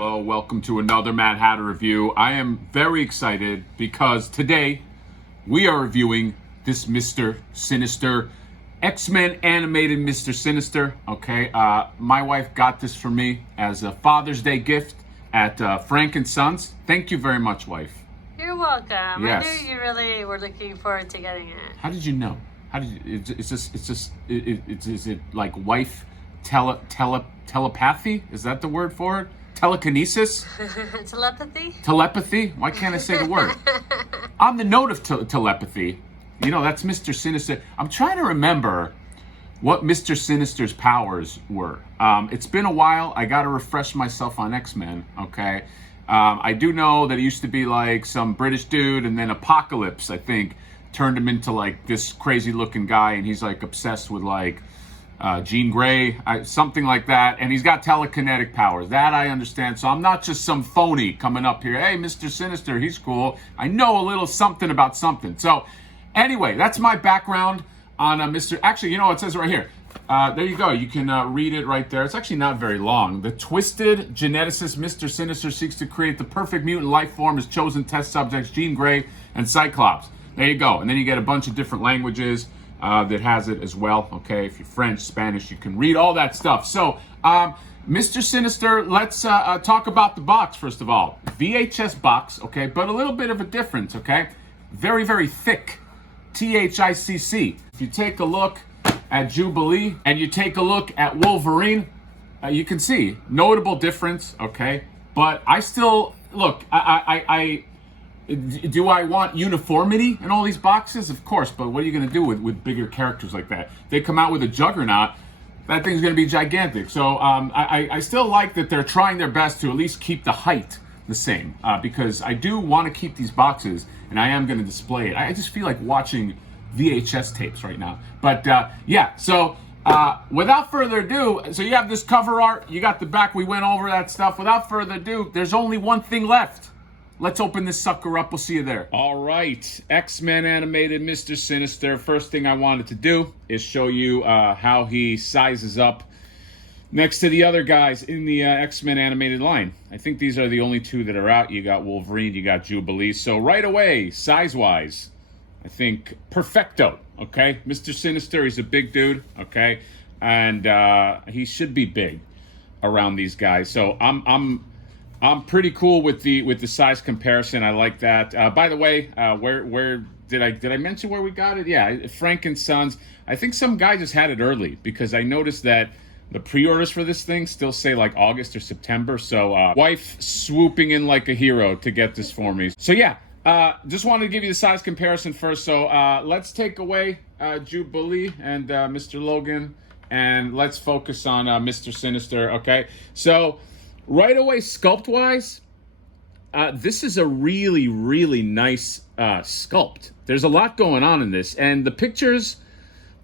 Hello, welcome to another Mad Hatter review. I am very excited because today we are reviewing this Mr. Sinister X-Men animated Mr. Sinister. Okay, my wife got this for me as a Father's Day gift at Frank & Sons. Thank you very much, wife. You're welcome. Yes. I knew you really were looking forward to getting it. How did you know? How did you? Is it like wife telepathy? Is that the word for it? Telekinesis? Telepathy? Telepathy? Why can't I say the word? On the note of telepathy, you know, that's Mr. Sinister. I'm trying to remember what Mr. Sinister's powers were. It's been a while. I got to refresh myself on X-Men, okay? I do know that it used to be like some British dude, and then Apocalypse, I think, turned him into like this crazy looking guy, and he's like obsessed with like Jean Grey, something like that, and he's got telekinetic powers. That I understand. So I'm not just some phony coming up here. Hey, Mr. Sinister, he's cool. I know a little something about something. So anyway, that's my background on Mr. Actually, you know, it says right here. There you go. You can read it right there. It's actually not very long. The twisted geneticist Mr. Sinister seeks to create the perfect mutant life form. His chosen test subjects, Jean Grey and Cyclops. There you go. And then you get a bunch of different languages that has it as well. Okay, if you're French, Spanish, you can read all that stuff. So, Mr. Sinister, let's talk about the box first of all. VHS box, okay, but a little bit of a difference, okay? Very, very thick. THICC. If you take a look at Jubilee and you take a look at Wolverine, you can see notable difference, okay? But I still look. Do I want uniformity in all these boxes? Of course, but what are you going to do with bigger characters like that? They come out with a Juggernaut, that thing's going to be gigantic. So I still like that they're trying their best to at least keep the height the same, because I do want to keep these boxes, and I am going to display it. I just feel like watching VHS tapes right now. But yeah, so without further ado, so you have this cover art, you got the back, we went over that stuff. Without further ado, there's only one thing left. Let's open this sucker up. We'll see you there. All right. X-Men animated Mr. Sinister. First thing I wanted to do is show you how he sizes up next to the other guys in the X-Men animated line. I think these are the only two that are out. You got Wolverine, you got Jubilee. So right away, size-wise, I think perfecto, okay? Mr. Sinister, he's a big dude, okay? And he should be big around these guys. So I'm pretty cool with the size comparison. I like that. By the way, where did I mention where we got it? Yeah, Frank & Sons. I think some guy just had it early because I noticed that the pre-orders for this thing still say like August or September. So wife swooping in like a hero to get this for me. So yeah, just wanted to give you the size comparison first. So let's take away Jubilee and Mr. Logan, and let's focus on Mr. Sinister. Okay, so right away, sculpt-wise, this is a really, really nice sculpt. There's a lot going on in this, and the pictures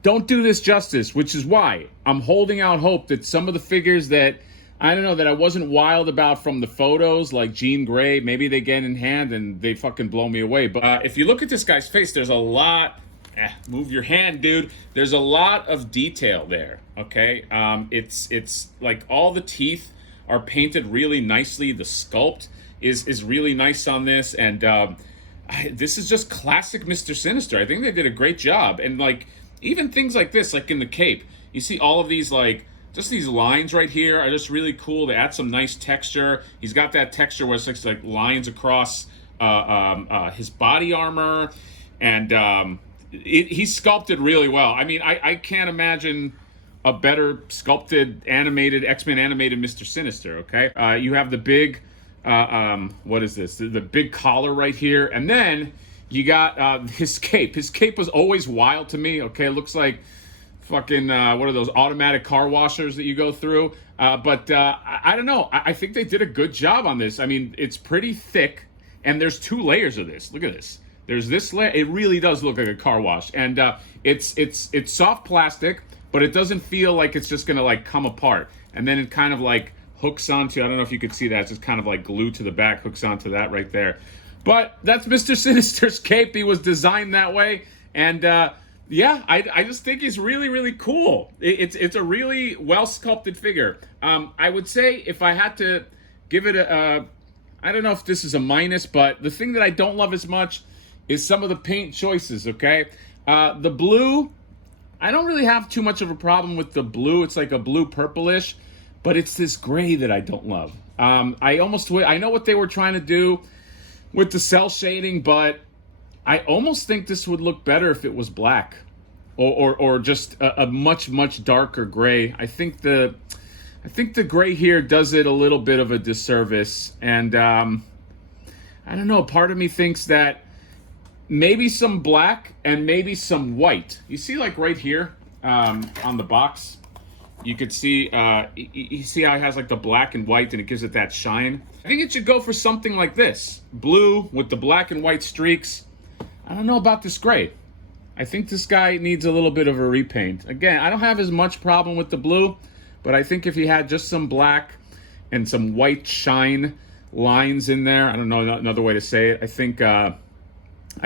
don't do this justice, which is why I'm holding out hope that some of the figures that, I don't know, that I wasn't wild about from the photos, like Jean Grey, maybe they get in hand and they fucking blow me away. But if you look at this guy's face, there's a lot, move your hand, dude. There's a lot of detail there, okay? It's like all the teeth are painted really nicely. The sculpt is really nice on this, and this is just classic Mr. Sinister. I think they did a great job, and like even things like this, like in the cape, you see all of these like just these lines right here are just really cool. They add some nice texture. He's got that texture where it's like lines across his body armor, and he's sculpted really well. I mean, I can't imagine a better sculpted animated X-Men animated Mr. Sinister, okay? You have the big, what is this? The big collar right here. And then you got his cape. His cape was always wild to me, okay? It looks like fucking, what are those automatic car washers that you go through? But I don't know. I think they did a good job on this. I mean, it's pretty thick, and there's two layers of this. Look at this. There's this layer. It really does look like a car wash. And it's soft plastic, but it doesn't feel like it's just gonna like come apart. And then it kind of like hooks onto, I don't know if you could see that, it's just kind of like glued to the back, hooks onto that right there. But that's Mr. Sinister's cape. He was designed that way. And yeah, I just think he's really, really cool. It's a really well sculpted figure. I would say if I had to give it I don't know if this is a minus, but the thing that I don't love as much is some of the paint choices, okay? The blue, I don't really have too much of a problem with the blue. It's like a blue purplish, but it's this gray that I don't love. I know what they were trying to do with the cell shading, but I almost think this would look better if it was black or just a much darker gray. I think the gray here does it a little bit of a disservice, and I don't know, part of me thinks that maybe some black and maybe some white. You see, like right here on the box, you could see, you see how it has like the black and white and it gives it that shine? I think it should go for something like this. Blue with the black and white streaks. I don't know about this gray. I think this guy needs a little bit of a repaint. Again, I don't have as much problem with the blue, but I think if he had just some black and some white shine lines in there, I don't know another way to say it, I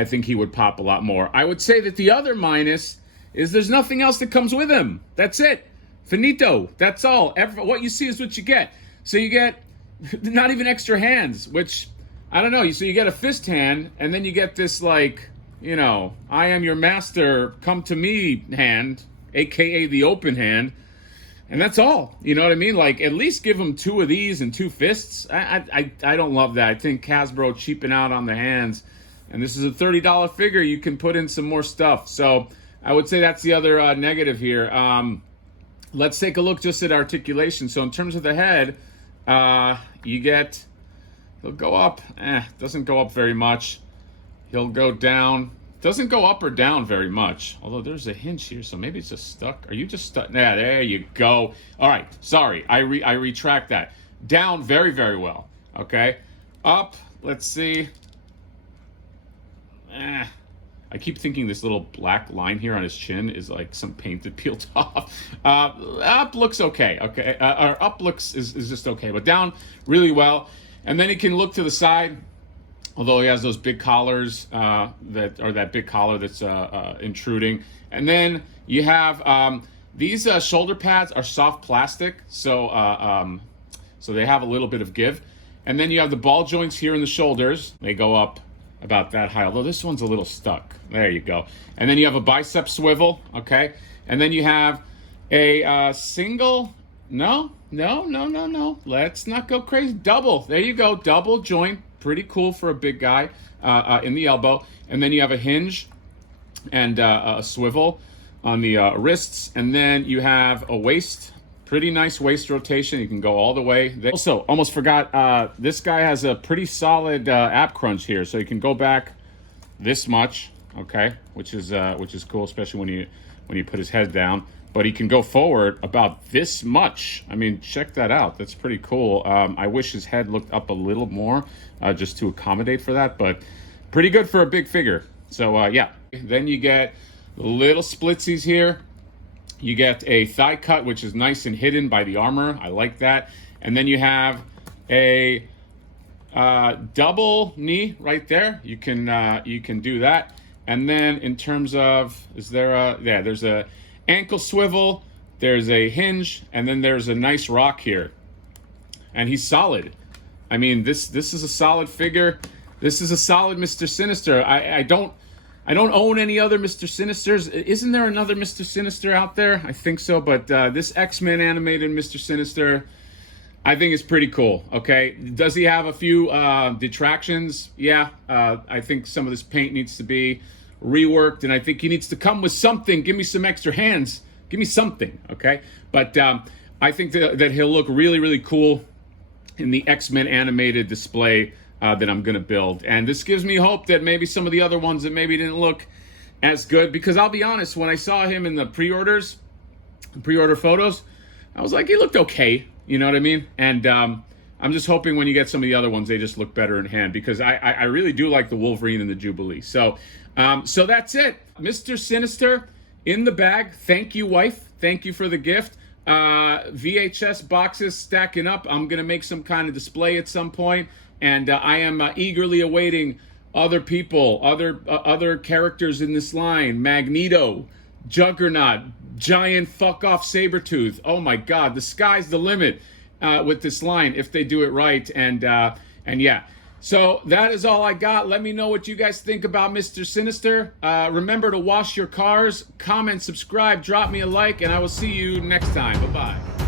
think he would pop a lot more. I would say that the other minus is there's nothing else that comes with him. That's it. Finito. That's all. What you see is what you get. So you get not even extra hands, which, I don't know. So you get a fist hand, and then you get this, like, you know, I am your master, come to me hand, aka the open hand. And that's all. You know what I mean? Like, at least give him 2 of these and 2 fists. I don't love that. I think Hasbro cheaping out on the hands. And this is a $30 figure. You can put in some more stuff. So I would say that's the other negative here. Let's take a look just at articulation. So in terms of the head, you get, he'll go up. Doesn't go up very much. He'll go down. Doesn't go up or down very much. Although there's a hinge here, so maybe it's just stuck. Are you just stuck? Yeah, there you go. All right, sorry. I retract that. Down very, very well. Okay. Up, let's see. I keep thinking this little black line here on his chin is like some paint that peeled off. Up looks okay. Okay, or up looks is just okay, but down really well. And then he can look to the side, although he has those big collars that big collar that's intruding. And then you have these shoulder pads are soft plastic, so so they have a little bit of give. And then you have the ball joints here in the shoulders. They go up about that high, although this one's a little stuck. There you go. And then you have a bicep swivel, okay? And then you have a single, no. Let's not go crazy. Double, there you go, double joint. Pretty cool for a big guy in the elbow. And then you have a hinge and a swivel on the wrists. And then you have a waist, pretty nice waist rotation. You can go all the way. Also, almost forgot, this guy has a pretty solid ab crunch here. So you can go back this much, okay, which is cool, especially when you put his head down. But he can go forward about this much. I mean, check that out. That's pretty cool. I wish his head looked up a little more just to accommodate for that, but pretty good for a big figure. So, yeah. Then you get little splitsies here. You get a thigh cut, which is nice and hidden by the armor. I like that. And then you have a double knee right there. You can do that. And then in terms of, there's a ankle swivel, there's a hinge, and then there's a nice rock here. And he's solid. I mean, this is a solid figure. This is a solid Mr. Sinister. I don't own any other Mr. Sinisters. Isn't there another Mr. Sinister out there? I think so, but this X-Men animated Mr. Sinister, I think is pretty cool, okay? Does he have a few detractions? Yeah, I think some of this paint needs to be reworked, and I think he needs to come with something. Give me some extra hands. Give me something, okay? But I think that he'll look really, really cool in the X-Men animated display that I'm going to build. And this gives me hope that maybe some of the other ones that maybe didn't look as good, because I'll be honest, when I saw him in the pre-order photos, I was like, he looked okay. You know what I mean? And I'm just hoping when you get some of the other ones, they just look better in hand, because I really do like the Wolverine and the Jubilee. So that's it. Mr. Sinister in the bag. Thank you, wife. Thank you for the gift. VHS boxes stacking up. I'm going to make some kind of display at some point. And I am eagerly awaiting other people, other characters in this line. Magneto, Juggernaut, giant fuck-off Sabretooth. Oh my God, the sky's the limit. with this line if they do it right. And yeah. So that is all I got. Let me know what you guys think about Mr. Sinister. Remember to wash your cars, comment, subscribe, drop me a like, and I will see you next time. Bye-bye.